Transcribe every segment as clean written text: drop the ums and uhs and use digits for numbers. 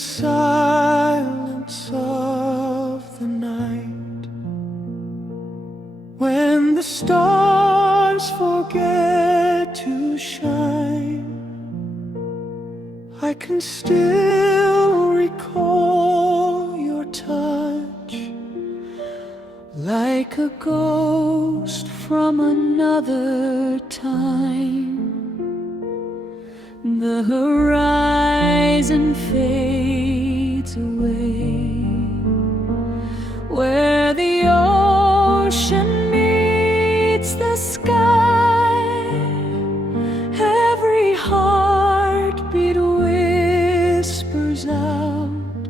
silence of the night, when the stars forget to shine, I can still recall your touch, like a ghost from another time. The horizon fades away, where the ocean meets the sky. Every heartbeat whispers out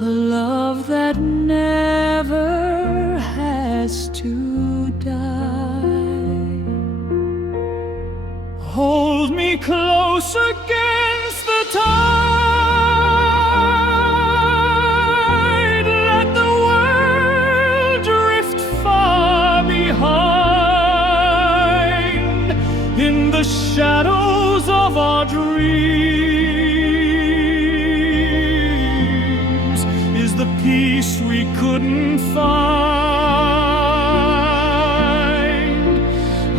a love that never has to die. Hold me close against the tide, let the world drift far behind. In the shadows of our dreams is the peace we couldn't find.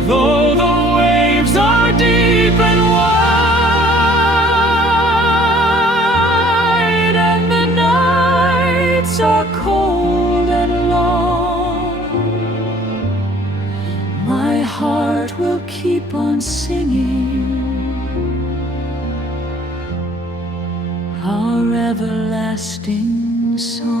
Though the waves are deep and wide, and the nights are cold and long, my heart will keep on singing our everlasting song.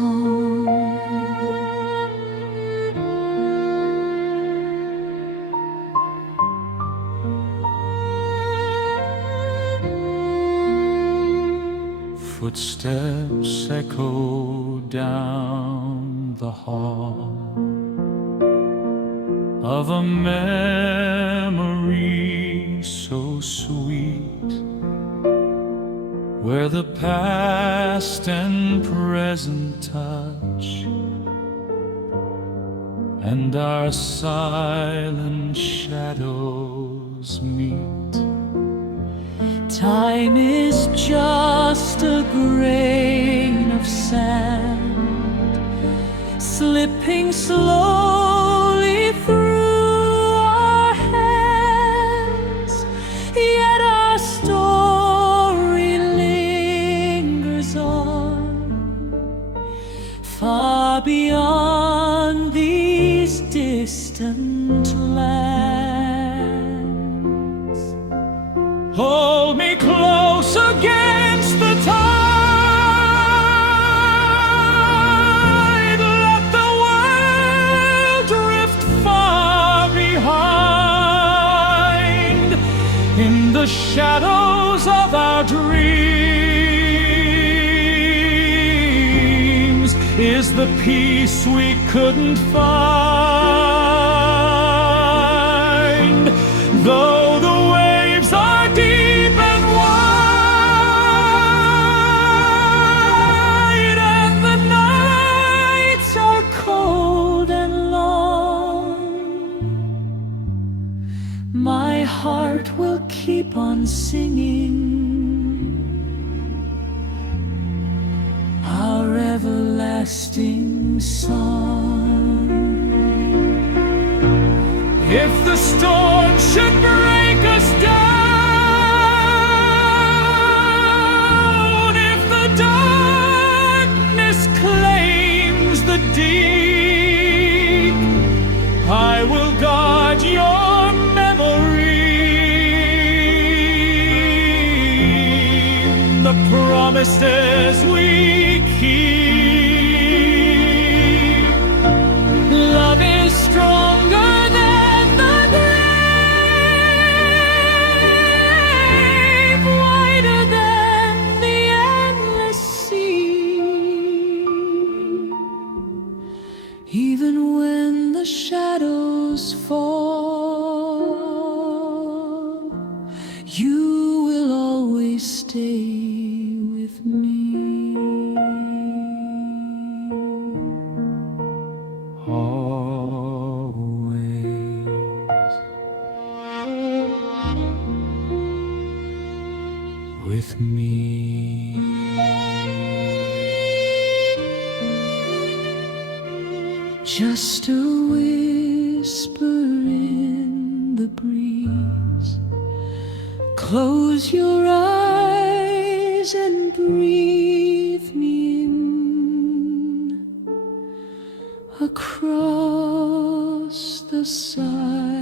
Footsteps echo down the hall of a memory so sweet, where the past and present touch, and our silent shadows meet. Time is just a grain of sand, slipping slowly through our hands, yet our story lingers on, far beyond these distant lands. Hold me close against the tide, let the world drift far behind. In the shadows of our dreams is the peace we couldn't find. Though the waves are deep and wide, and the nights are cold and long, my heart will keep on singing our everlasting song. If the storm should break us down, if the darkness claims the deep, I will guard your memory, the promises we keep. Love is stronger than the grave, wider than the endless sea. Even when the shadows fall, you will always stay with me. Always with me. just a whisper in the breeze. Close your eyes and breathe me in across the silence.